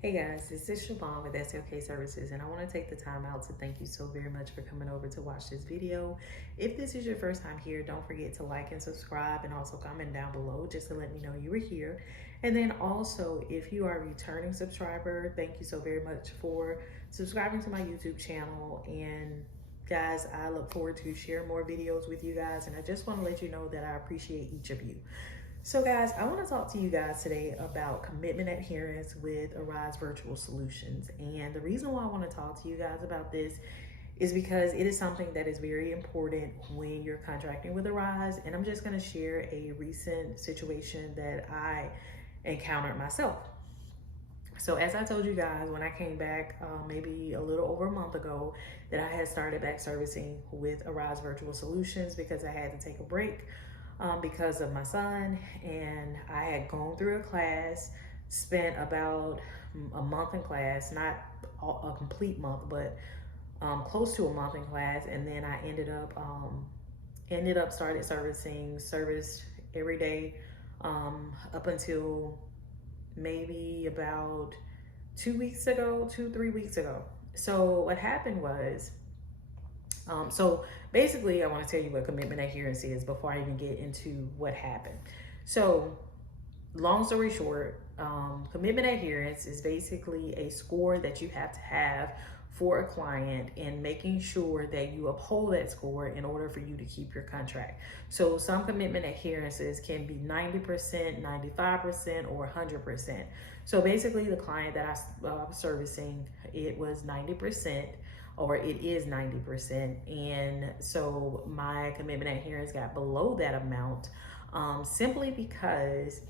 Hey guys, this is Siobhan with SLK Services, and I want to take the time out to thank you so very much for coming over to watch this video. If this is your first time here, don't forget to like and subscribe, and also comment down below just to let me know you were here. And then also, if you are a returning subscriber, thank you so very much for subscribing to my YouTube channel. And guys, I look forward to share more videos with you guys, and I just want to let you know that I appreciate each of you. So guys, I want to talk to you guys today about commitment adherence with Arise Virtual Solutions. And the reason why I want to talk to you guys about this is because it is something that is very important when you're contracting with Arise. And I'm just going to share a recent situation that I encountered myself. So as I told you guys, when I came back maybe a little over a month ago, that I had started back servicing with Arise Virtual Solutions because I had to take a break because of my son, and I had gone through a class, spent about a month in class, not a complete month, but close to a month in class, and then I started serviced every day up until maybe about 3 weeks ago. So what happened was, so basically, I want to tell you what commitment adherence is before I even get into what happened. So long story short, commitment adherence is basically a score that you have to have for a client and making sure that you uphold that score in order for you to keep your contract. So some commitment adherences can be 90%, 95%, or 100%. So basically the client that I was servicing, it was 90%, or it is 90%. And so my commitment adherence got below that amount simply because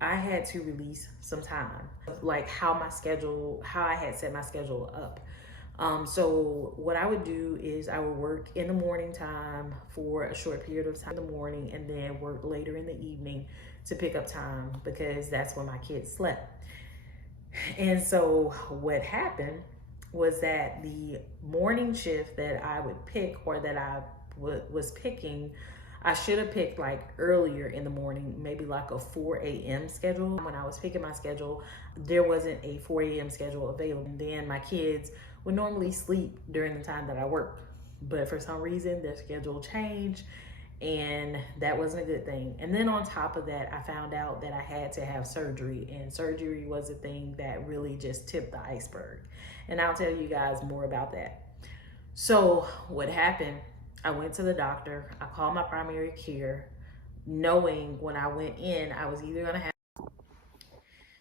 I had to release some time, like how I had set my schedule up. So what I would do is I would work in the morning time for a short period of time in the morning, and then work later in the evening to pick up time because that's when my kids slept. And so what happened was that the morning shift that I would pick, or that I was picking, I should have picked like earlier in the morning, maybe like a 4 a.m. schedule. When I was picking my schedule, there wasn't a 4 a.m. schedule available. And then my kids would normally sleep during the time that I worked. But for some reason, their schedule changed, and that wasn't a good thing. And then on top of that, I found out that I had to have surgery, and surgery was a thing that really just tipped the iceberg. And I'll tell you guys more about that. So what happened, I went to the doctor, I called my primary care, knowing when I went in, I was either gonna have,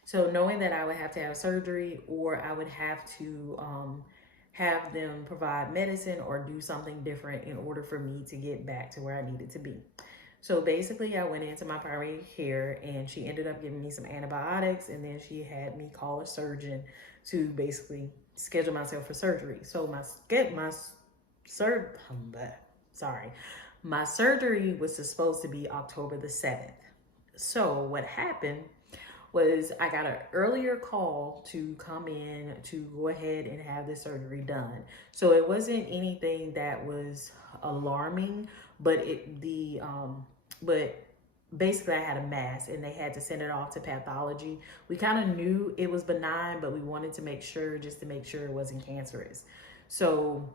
so knowing that I would have to have surgery, or I would have to have them provide medicine or do something different in order for me to get back to where I needed to be. So basically, I went into my primary care, and she ended up giving me some antibiotics, and then she had me call a surgeon to basically schedule myself for surgery. So my surgery was supposed to be October the 7th. So what happened was I got an earlier call to come in to go ahead and have the surgery done. So it wasn't anything that was alarming, but but basically I had a mass, and they had to send it off to pathology. We kind of knew it was benign, but we wanted to make sure, just to make sure it wasn't cancerous. So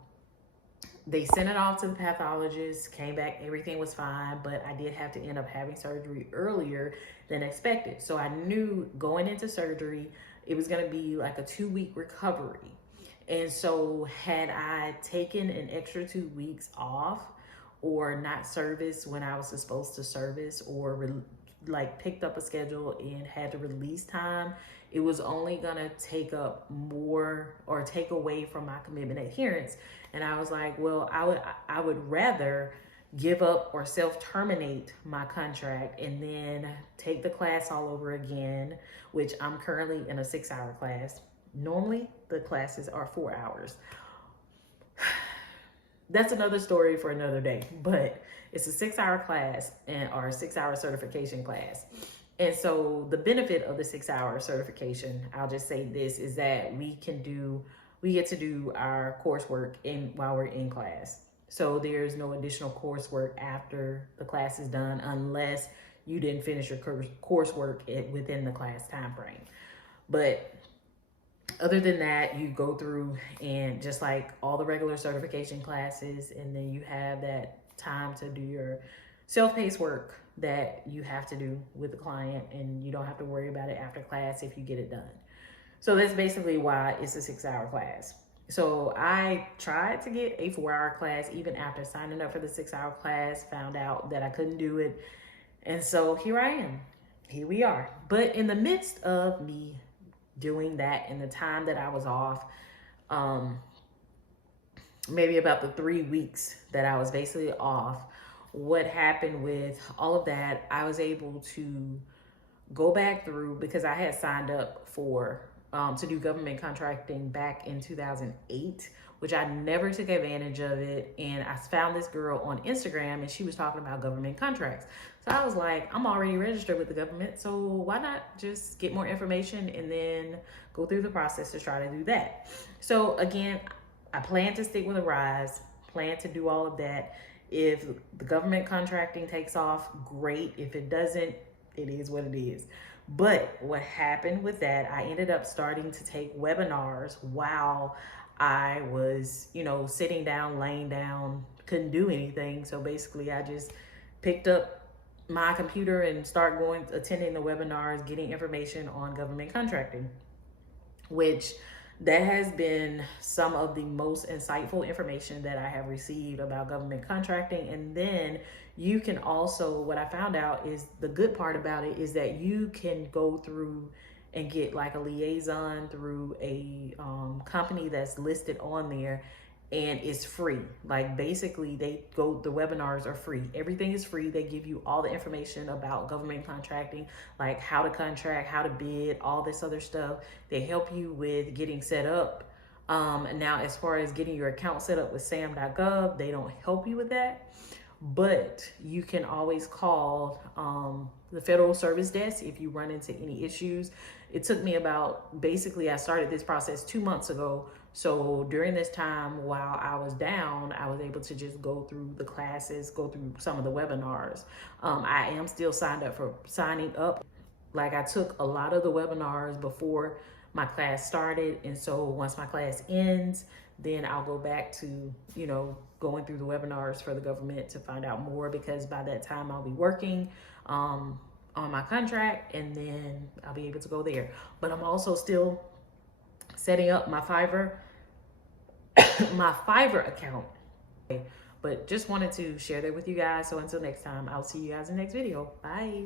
they sent it off to the pathologist, came back, everything was fine, but I did have to end up having surgery earlier than expected. So I knew going into surgery, it was gonna be like a 2-week recovery. And so had I taken an extra 2 weeks off, or not service when I was supposed to service, or like picked up a schedule and had to release time, it was only gonna take up more, or take away from my commitment adherence. And I was like, well, I would rather give up or self-terminate my contract and then take the class all over again, which I'm currently in a 6-hour class. Normally the classes are 4 hours. That's another story for another day, but it's a 6-hour class, or a 6-hour certification class. And so the benefit of the 6-hour certification, I'll just say this, is that we get to do our coursework while we're in class. So there's no additional coursework after the class is done, unless you didn't finish your coursework within the class time frame. But Other than that, you go through and just like all the regular certification classes, and then you have that time to do your self-paced work that you have to do with the client, and you don't have to worry about it after class if you get it done. So that's basically why it's a 6-hour class. So I tried to get a 4-hour class even after signing up for the 6-hour class, found out that I couldn't do it. And so here I am. Here we are. But in the midst of me doing that, in the time that I was off, maybe about the 3 weeks that I was basically off, what happened with all of that, I was able to go back through, because I had signed up for to do government contracting back in 2008, which I never took advantage of it. And I found this girl on Instagram, and she was talking about government contracts. So I was like, I'm already registered with the government, so why not just get more information and then go through the process to try to do that. So again, I plan to stick with a rise, plan to do all of that. If the government contracting takes off, great. If it doesn't, it is what it is. But what happened with that, I ended up starting to take webinars while I was, sitting down, laying down, couldn't do anything. So basically I just picked up my computer and start attending the webinars, getting information on government contracting, which that has been some of the most insightful information that I have received about government contracting. And then you can also, what I found out is the good part about it is that you can go through and get like a liaison through a company that's listed on there, and it's free. Like basically the webinars are free. Everything is free. They give you all the information about government contracting, like how to contract, how to bid, all this other stuff. They help you with getting set up. Now, as far as getting your account set up with sam.gov, they don't help you with that, but you can always call the Federal Service Desk if you run into any issues. It took me basically I started this process 2 months ago. So during this time while I was down, I was able to just go through the classes, go through some of the webinars. I am still signing up. Like I took a lot of the webinars before my class started. And so once my class ends, then I'll go back to, going through the webinars for the government to find out more, because by that time I'll be working on my contract, and then I'll be able to go there. But I'm also still setting up my Fiverr account. But just wanted to share that with you guys. So until next time, I'll see you guys in the next video. Bye.